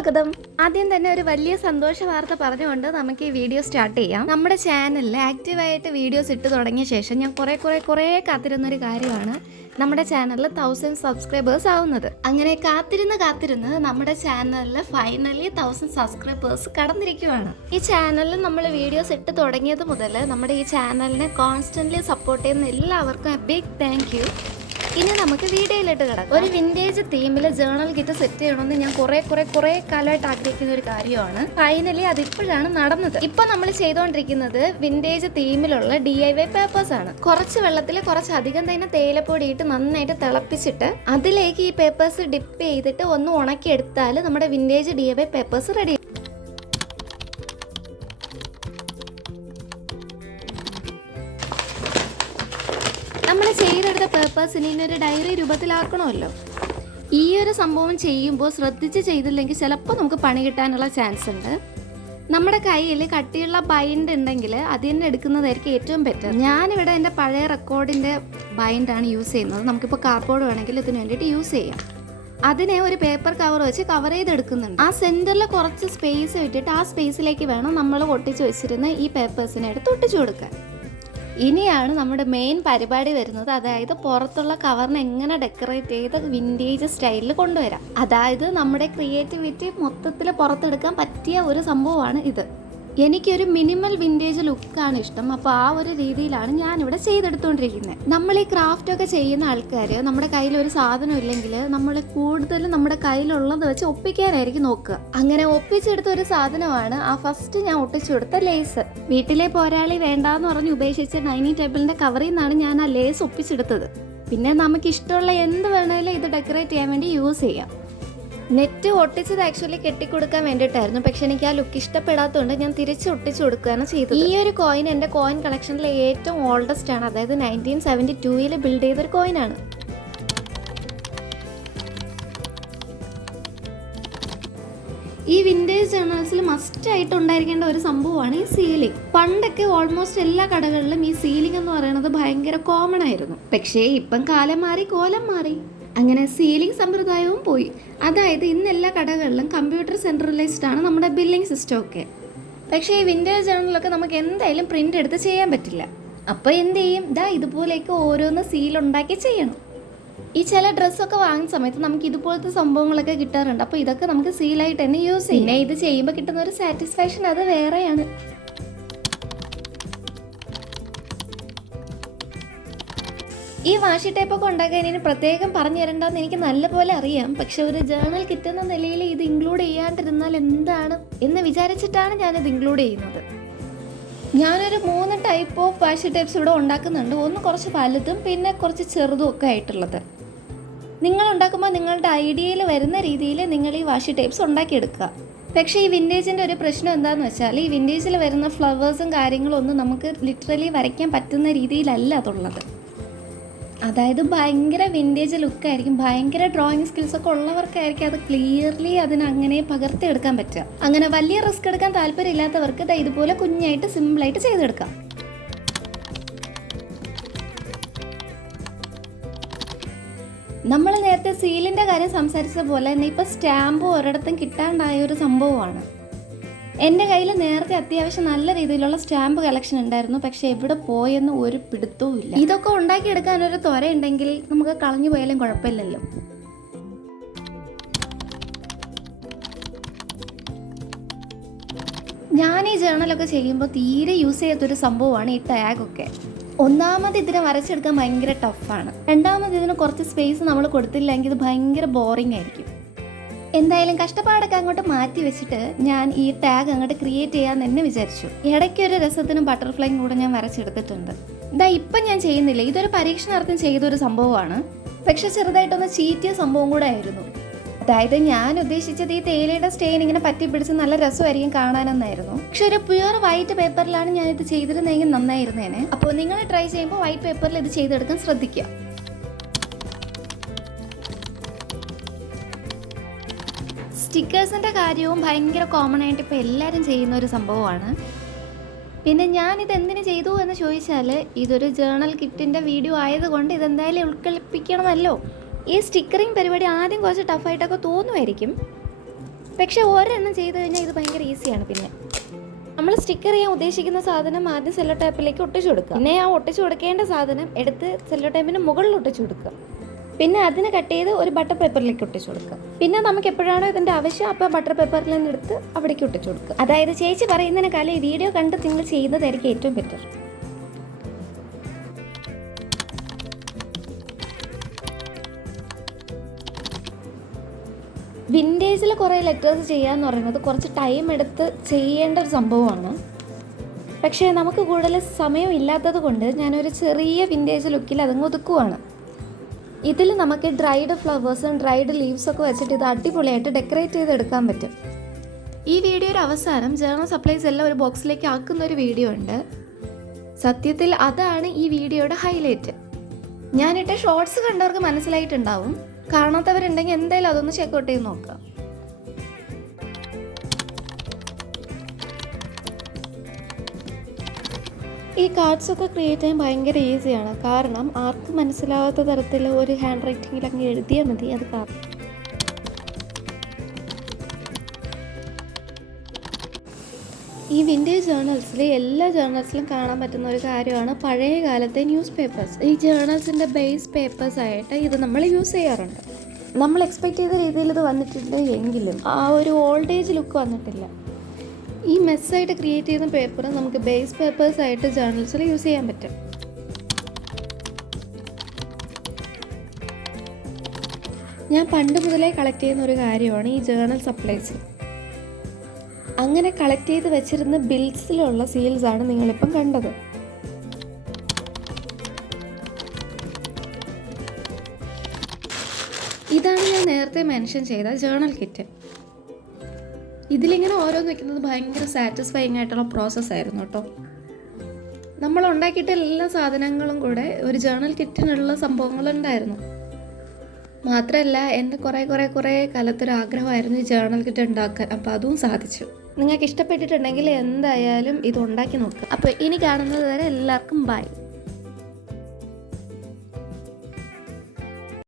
സ്വാഗതം. ആദ്യം തന്നെ ഒരു വലിയ സന്തോഷ വാർത്ത പറഞ്ഞുകൊണ്ട് നമുക്ക് ഈ വീഡിയോ സ്റ്റാർട്ട് ചെയ്യാം. നമ്മുടെ ചാനലിൽ ആക്റ്റീവായിട്ട് വീഡിയോസ് ഇട്ട് തുടങ്ങിയ ശേഷം ഞാൻ കുറേ കാത്തിരുന്നൊരു കാര്യമാണ് നമ്മുടെ ചാനലിൽ 1000 സബ്സ്ക്രൈബേഴ്സ് ആവുന്നത്. അങ്ങനെ കാത്തിരുന്ന് നമ്മുടെ ചാനലിൽ ഫൈനലി 1000 സബ്സ്ക്രൈബേഴ്സ് കടന്നിരിക്കുകയാണ്. ഈ ചാനലിൽ നമ്മൾ വീഡിയോസ് ഇട്ട് തുടങ്ങിയത് മുതൽ നമ്മുടെ ഈ ചാനലിനെ കോൺസ്റ്റന്റ്ലി സപ്പോർട്ട് ചെയ്യുന്ന എല്ലാവർക്കും ബിഗ് താങ്ക് യു. ഇനി നമുക്ക് വീഡിയോയിലിട്ട് കിടക്കാം. ഒരു വിന്റേജ് തീമിൽ ജേർണൽ കിറ്റ് സെറ്റ് ചെയ്യണമെന്ന് ഞാൻ കുറേ കാലമായിട്ട് ആഗ്രഹിക്കുന്ന ഒരു കാര്യമാണ്. ഫൈനലി അതിപ്പോഴാണ് നടന്നത്. ഇപ്പൊ നമ്മൾ ചെയ്തുകൊണ്ടിരിക്കുന്നത് വിന്റേജ് തീമിലുള്ള DIY പേപ്പേഴ്സ് ആണ്. കുറച്ച് വെള്ളത്തിൽ കുറച്ചധികം തന്നെ തേയിലപ്പൊടി ഇട്ട് നന്നായിട്ട് തിളപ്പിച്ചിട്ട് അതിലേക്ക് ഈ പേപ്പേഴ്സ് ഡിപ്പ് ചെയ്തിട്ട് ഒന്ന് ഉണക്കി എടുത്താൽ നമ്മുടെ വിന്റേജ് DIY പേപ്പേഴ്സ് റെഡി. നമ്മൾ ചെയ്തെടുത്ത പേപ്പേഴ്സിന് ഇനൊരു ഡയറി രൂപത്തിലാക്കണമല്ലോ. ഈ ഒരു സംഭവം ചെയ്യുമ്പോൾ ശ്രദ്ധിച്ച് ചെയ്തില്ലെങ്കിൽ ചിലപ്പോൾ നമുക്ക് പണി കിട്ടാനുള്ള ചാൻസ് ഉണ്ട്. നമ്മുടെ കയ്യിൽ കട്ടിയുള്ള ബൈൻഡ് ഉണ്ടെങ്കിൽ അത് തന്നെ എടുക്കുന്നതായിരിക്കും ഏറ്റവും ബെറ്റർ. ഞാനിവിടെ എൻ്റെ പഴയ റെക്കോർഡിൻ്റെ ബൈൻഡാണ് യൂസ് ചെയ്യുന്നത്. നമുക്കിപ്പോൾ കാർഡ്ബോർഡ് വേണമെങ്കിൽ ഇതിന് വേണ്ടിയിട്ട് യൂസ് ചെയ്യാം. അതിനെ ഒരു പേപ്പർ കവർ വെച്ച് കവർ ചെയ്തെടുക്കുന്നുണ്ട്. ആ സെൻറ്ററിൽ കുറച്ച് സ്പേസ് വിട്ടിട്ട് ആ സ്പേസിലേക്ക് വേണം നമ്മൾ ഒട്ടിച്ച് വെച്ചിരുന്ന ഈ പേപ്പേഴ്സിനെ എടുത്ത് ഒട്ടിച്ചു കൊടുക്കാൻ. ഇനിയാണ് നമ്മുടെ മെയിൻ പരിപാടി വരുന്നത്. അതായത് പുറത്തുള്ള കവറിനെ എങ്ങനെ ഡെക്കറേറ്റ് ചെയ്ത് വിൻറ്റേജ് സ്റ്റൈലിൽ കൊണ്ടുവരാം. അതായത് നമ്മുടെ ക്രിയേറ്റിവിറ്റി മൊത്തത്തിൽ പുറത്തെടുക്കാൻ പറ്റിയ ഒരു സംഭവമാണ് ഇത്. എനിക്കൊരു മിനിമൽ വിൻറ്റേജ് ലുക്കാണ് ഇഷ്ടം. അപ്പോൾ ആ ഒരു രീതിയിലാണ് ഞാനിവിടെ ചെയ്തെടുത്തുകൊണ്ടിരിക്കുന്നത്. നമ്മൾ ഈ ക്രാഫ്റ്റൊക്കെ ചെയ്യുന്ന ആൾക്കാർ നമ്മുടെ കയ്യിൽ ഒരു സാധനം ഇല്ലെങ്കിൽ നമ്മൾ കൂടുതലും നമ്മുടെ കയ്യിലുള്ളത് വെച്ച് ഒപ്പിക്കാനായിരിക്കും നോക്കുക. അങ്ങനെ ഒപ്പിച്ചെടുത്ത ഒരു സാധനമാണ് ആ ഫസ്റ്റ് ഞാൻ ഒട്ടിച്ചു കൊടുത്ത ലേസ്. വീട്ടിലെ പോരാളി വേണ്ടാന്ന് പറഞ്ഞ് ഉപേക്ഷിച്ച ഡൈനിങ് ടേബിളിൻ്റെ കവറിൽ നിന്നാണ് ഞാൻ ആ ലേസ് ഒപ്പിച്ചെടുത്തത്. പിന്നെ നമുക്ക് ഇഷ്ടമുള്ള എന്ത് വേണമെങ്കിലും ഇത് ഡെക്കറേറ്റ് ചെയ്യാൻ വേണ്ടി യൂസ് ചെയ്യാം. നെറ്റ് ഒട്ടിച്ചത് ആക്ച്വലി കെട്ടിക്കൊടുക്കാൻ വേണ്ടിയിട്ടായിരുന്നു. പക്ഷെ എനിക്ക് ആ ലുക്ക് ഇഷ്ടപ്പെടാത്തതുകൊണ്ട് ഞാൻ തിരിച്ച് ഒട്ടിച്ചു കൊടുക്കുകയാണ് ചെയ്തത്. ഈ ഒരു കോയിൻ എൻ്റെ കോയിൻ കളക്ഷനിലെ ഏറ്റവും ഓൾഡസ്റ്റ് ആണ്. അതായത് 1972 ബിൽഡ് ചെയ്തൊരു കോയിനാണ്. ഈ വിൻറ്റേജ് ജേർണൽസിൽ മസ്റ്റായിട്ട് ഉണ്ടായിരിക്കേണ്ട ഒരു സംഭവമാണ് ഈ സീലിംഗ്. പണ്ടൊക്കെ ഓൾമോസ്റ്റ് എല്ലാ കടകളിലും ഈ സീലിംഗ് എന്ന് പറയുന്നത് ഭയങ്കര കോമൺ ആയിരുന്നു. പക്ഷേ ഇപ്പം കാലം മാറി കോലം മാറി. അങ്ങനെ സീലിംഗ് സമ്പ്രദായവും പോയി. അതായത് ഇന്ന് എല്ലാ കടകളിലും കമ്പ്യൂട്ടർ സെൻട്രലൈസ്ഡ് ആണ് നമ്മുടെ ബില്ലിംഗ് സിസ്റ്റം ഒക്കെ. പക്ഷേ ഈ വിൻറ്റേജ് ജേർണലൊക്കെ നമുക്ക് എന്തായാലും പ്രിൻ്റ് എടുത്ത് ചെയ്യാൻ പറ്റില്ല. അപ്പോൾ എന്ത് ചെയ്യും? ഇതുപോലെയൊക്കെ ഓരോന്ന് സീലുണ്ടാക്കി ചെയ്യണം. ഈ ചില ഡ്രസ്സൊക്കെ വാങ്ങുന്ന സമയത്ത് നമുക്ക് ഇതുപോലത്തെ സംഭവങ്ങളൊക്കെ കിട്ടാറുണ്ട്. അപ്പോൾ ഇതൊക്കെ നമുക്ക് സീലായിട്ട് തന്നെ യൂസ് ചെയ്യാം. പിന്നെ ഇത് ചെയ്യുമ്പോൾ കിട്ടുന്ന ഒരു സാറ്റിസ്ഫാക്ഷൻ അത് വേറെയാണ്. ഈ വാഷി ടേപ്പൊക്കെ ഉണ്ടാക്കാൻ ഇനി പ്രത്യേകം പറഞ്ഞു തരണ്ടെന്ന് എനിക്ക് നല്ലപോലെ അറിയാം. പക്ഷെ ഒരു ജേർണൽ കിട്ടുന്ന നിലയിൽ ഇത് ഇൻക്ലൂഡ് ചെയ്യാണ്ടിരുന്നാൽ എന്താണ് എന്ന് വിചാരിച്ചിട്ടാണ് ഞാനിത് ഇൻക്ലൂഡ് ചെയ്യുന്നത്. ഞാനൊരു 3 ടൈപ്പ് ഓഫ് വാഷി ടേപ്സ് ഇവിടെ ഉണ്ടാക്കുന്നുണ്ട്. ഒന്ന് കുറച്ച് വലുതും പിന്നെ കുറച്ച് ചെറുതും ഒക്കെ ആയിട്ടുള്ളത്. നിങ്ങൾ ഉണ്ടാക്കുമ്പോൾ നിങ്ങളുടെ ഐഡിയയിൽ വരുന്ന രീതിയിൽ നിങ്ങൾ ഈ വാഷി ടേപ്സ് ഉണ്ടാക്കിയെടുക്കുക. പക്ഷേ ഈ വിൻറ്റേജിൻ്റെ ഒരു പ്രശ്നം എന്താണെന്ന് വെച്ചാൽ ഈ വിൻറ്റേജിൽ വരുന്ന ഫ്ലവേഴ്സും കാര്യങ്ങളും ഒന്നും നമുക്ക് ലിറ്ററലി വരയ്ക്കാൻ പറ്റുന്ന രീതിയിലല്ല അതുള്ളത്. അതായത് ഭയങ്കര വിൻറ്റേജ് ലുക്കായിരിക്കും. ഭയങ്കര ഡ്രോയിങ് സ്കിൽസൊക്കെ ഉള്ളവർക്കായിരിക്കും അത് ക്ലിയർലി അതിനങ്ങനെ പകർത്തിയെടുക്കാൻ പറ്റുക. അങ്ങനെ വലിയ റിസ്ക് എടുക്കാൻ താല്പര്യമില്ലാത്തവർക്ക് ഇതുപോലെ കുഞ്ഞായിട്ട് സിമ്പിളായിട്ട് ചെയ്തെടുക്കാം. നമ്മൾ നേരത്തെ സീലിൻ്റെ കാര്യം സംസാരിച്ച പോലെ തന്നെ ഇപ്പോൾ സ്റ്റാമ്പ് ഒരിടത്തും കിട്ടാണ്ടായ ഒരു സംഭവമാണ്. എൻ്റെ കയ്യിൽ നേരത്തെ അത്യാവശ്യം നല്ല രീതിയിലുള്ള സ്റ്റാമ്പ് കളക്ഷൻ ഉണ്ടായിരുന്നു. പക്ഷെ എവിടെ പോയെന്ന് ഒരു പിടുത്തവും ഇല്ല. ഇതൊക്കെ ഉണ്ടാക്കിയെടുക്കാനൊരു ത്വര ഉണ്ടെങ്കിൽ നമുക്ക് കളഞ്ഞു പോയാലും കുഴപ്പമില്ലല്ലോ. ഞാൻ ഈ ജേർണലൊക്കെ ചെയ്യുമ്പോൾ തീരെ യൂസ് ചെയ്യാത്തൊരു സംഭവമാണ് ഈ ടാഗൊക്കെ. ഒന്നാമത് ഇതിനെ വരച്ചെടുക്കാൻ ഭയങ്കര ടഫാണ്. രണ്ടാമത് ഇതിന് കുറച്ച് സ്പേസ് നമ്മൾ കൊടുത്തില്ലെങ്കിൽ ഇത് ഭയങ്കര ബോറിംഗ് ആയിരിക്കും. എന്തായാലും കഷ്ടപ്പാടൊക്കെ അങ്ങോട്ട് മാറ്റി വെച്ചിട്ട് ഞാൻ ഈ ടാഗ് അങ്ങോട്ട് ക്രിയേറ്റ് ചെയ്യാമെന്ന് തന്നെ വിചാരിച്ചു. ഇടയ്ക്കൊരു രസത്തിനും ബട്ടർഫ്ലൈയും കൂടെ ഞാൻ വരച്ചെടുത്തിട്ടുണ്ട്. ഇപ്പം ഞാൻ ചെയ്യുന്നില്ല. ഇതൊരു പരീക്ഷണാർത്ഥം ചെയ്തൊരു സംഭവമാണ്. പക്ഷെ ചെറുതായിട്ടൊന്ന് ചീറ്റിയ സംഭവം കൂടെ ആയിരുന്നു. അതായത് ഞാൻ ഉദ്ദേശിച്ചത് ഈ തേയിലയുടെ സ്റ്റെയിൻ ഇങ്ങനെ പറ്റി പിടിച്ച് നല്ല രസമായിരിക്കും കാണാനെന്നായിരുന്നു. പക്ഷെ ഒരു പ്യുവർ വൈറ്റ് പേപ്പറിലാണ് ഞാനിത് ചെയ്തിരുന്നെങ്കിൽ നന്നായിരുന്നേനെ. അപ്പോൾ നിങ്ങൾ ട്രൈ ചെയ്യുമ്പോൾ വൈറ്റ് പേപ്പറിൽ ഇത് ചെയ്തെടുക്കാൻ ശ്രദ്ധിക്കുക. സ്റ്റിക്കേഴ്സിൻ്റെ കാര്യവും ഭയങ്കര കോമൺ ആയിട്ട് ഇപ്പോൾ എല്ലാവരും ചെയ്യുന്ന ഒരു സംഭവമാണ്. പിന്നെ ഞാനിത് എന്തിനു ചെയ്തു എന്ന് ചോദിച്ചാൽ ഇതൊരു ജേർണൽ കിറ്റിൻ്റെ വീഡിയോ ആയതുകൊണ്ട് ഇതെന്തായാലും ഉൾക്കൊള്ളിപ്പിക്കണമല്ലോ. ഈ സ്റ്റിക്കറിങ് പരിപാടി ആദ്യം കുറച്ച് ടഫായിട്ടൊക്കെ തോന്നുമായിരിക്കും. പക്ഷേ ഒരെണ്ണം ചെയ്ത് കഴിഞ്ഞാൽ ഇത് ഭയങ്കര ഈസിയാണ്. പിന്നെ നമ്മൾ സ്റ്റിക്കർ ചെയ്യാൻ ഉദ്ദേശിക്കുന്ന സാധനം ആദ്യം സെല്ലോ ടേപ്പിലേക്ക് ഒട്ടിച്ചു കൊടുക്കുക. പിന്നെ ആ ഒട്ടിച്ചു കൊടുക്കേണ്ട സാധനം എടുത്ത് സെല്ലോ ടേപ്പിന് മുകളിൽ ഒട്ടിച്ചു കൊടുക്കുക. പിന്നെ അതിന് കട്ട് ചെയ്ത് ഒരു ബട്ടർ പേപ്പറിലേക്ക് ഒട്ടിച്ചു കൊടുക്കുക. പിന്നെ നമുക്ക് എപ്പോഴാണോ ഇതിൻ്റെ ആവശ്യം അപ്പോൾ ബട്ടർ പേപ്പറിൽ നിന്ന് എടുത്ത് അവിടേക്ക് ഒട്ടിച്ചു കൊടുക്കുക. അതായത് ചേച്ചി പറയുന്നതിനേക്കാളും ഈ വീഡിയോ കണ്ട് നിങ്ങൾ ചെയ്യുന്നതായിരിക്കും ഏറ്റവും ബെറ്റർ. വിൻറ്റേജിൽ കുറേ ലെറ്റേഴ്സ് ചെയ്യാന്ന് പറയുന്നത് കുറച്ച് ടൈം എടുത്ത് ചെയ്യേണ്ട ഒരു സംഭവമാണ്. പക്ഷേ നമുക്ക് കൂടുതൽ സമയം ഇല്ലാത്തത് കൊണ്ട് ഞാനൊരു ചെറിയ വിൻറ്റേജ് ലുക്കിൽ അതങ്ങ് ഒതുക്കുവാണ്. ഇതിൽ നമുക്ക് ഡ്രൈഡ് ഫ്ലവേഴ്സും ഡ്രൈഡ് ലീവ്സൊക്കെ വെച്ചിട്ട് ഇത് അടിപൊളിയായിട്ട് ഡെക്കറേറ്റ് ചെയ്തെടുക്കാൻ പറ്റും. ഈ വീഡിയോയുടെ അവസാനം ജേണൽ സപ്ലൈസ് എല്ലാം ഒരു ബോക്സിലേക്ക് ആക്കുന്ന ഒരു വീഡിയോ ഉണ്ട്. സത്യത്തിൽ അതാണ് ഈ വീഡിയോയുടെ ഹൈലൈറ്റ്. ഞാനിട്ട ഷോർട്സ് കണ്ടവർക്ക് മനസ്സിലായിട്ടുണ്ടാവും. കാണാത്തവരുണ്ടെങ്കിൽ എന്തായാലും അതൊന്ന് ചെക്കൗട്ട് ചെയ്ത് നോക്കാം. ഈ കാർഡ്സൊക്കെ ക്രിയേറ്റ് ചെയ്യാൻ ഭയങ്കര ഈസിയാണ്. കാരണം ആർക്കും മനസ്സിലാവാത്ത തരത്തിൽ ഒരു ഹാൻഡ് റൈറ്റിങ്ങിൽ അങ്ങ് എഴുതിയാൽ മതി. അത് ഈ വിൻറ്റേജ് ജേർണൽസിൽ എല്ലാ ജേർണൽസിലും കാണാൻ പറ്റുന്ന ഒരു കാര്യമാണ് പഴയ കാലത്തെ ന്യൂസ് പേപ്പേഴ്സ്. ഈ ജേർണൽസിൻ്റെ ബേസ് പേപ്പേഴ്സായിട്ട് ഇത് നമ്മൾ യൂസ് ചെയ്യാറുണ്ട്. നമ്മൾ എക്സ്പെക്റ്റ് ചെയ്ത രീതിയിൽ ഇത് വന്നിട്ടുണ്ട് എങ്കിലും ആ ഒരു ഓൾഡ് ഏജ് ലുക്ക് വന്നിട്ടില്ല. ഈ മെസ്സായിട്ട് ക്രിയേറ്റ് ചെയ്യുന്ന പേപ്പർ നമുക്ക് ബേസ് പേപ്പേഴ്സായിട്ട് ജേർണൽസിൽ യൂസ് ചെയ്യാൻ പറ്റും. ഞാൻ പണ്ട് മുതലേ കളക്ട് ചെയ്യുന്ന ഒരു കാര്യമാണ് ഈ ജേർണൽ സപ്ലൈസ്. അങ്ങനെ കളക്ട് ചെയ്ത് വെച്ചിരുന്ന ബിൽസിലുള്ള സീൽസാണ് നിങ്ങളിപ്പം കണ്ടത്. ഇതാണ് ഞാൻ നേരത്തെ മെൻഷൻ ചെയ്ത ജേർണൽ കിറ്റ്. ഇതിലിങ്ങനെ ഓരോന്ന് വെക്കുന്നത് ഭയങ്കര സാറ്റിസ്ഫൈങ് ആയിട്ടുള്ള പ്രോസസ്സായിരുന്നു കേട്ടോ. നമ്മൾ ഉണ്ടാക്കിയിട്ട് എല്ലാ സാധനങ്ങളും കൂടെ ഒരു ജേർണൽ കിറ്റിനുള്ള സംഭവങ്ങളുണ്ടായിരുന്നു. മാത്രമല്ല എൻ്റെ കുറേ കാലത്തൊരു ആഗ്രഹമായിരുന്നു ഈ ജേർണൽ കിറ്റ് ഉണ്ടാക്കാൻ. അപ്പോൾ അതും സാധിച്ചു. നിങ്ങൾക്ക് ഇഷ്ടപ്പെട്ടിട്ടുണ്ടെങ്കിൽ എന്തായാലും ഇത് ഉണ്ടാക്കി നോക്കുക. അപ്പോൾ ഇനി കാണുന്നത് വരെ എല്ലാവർക്കും ബൈ.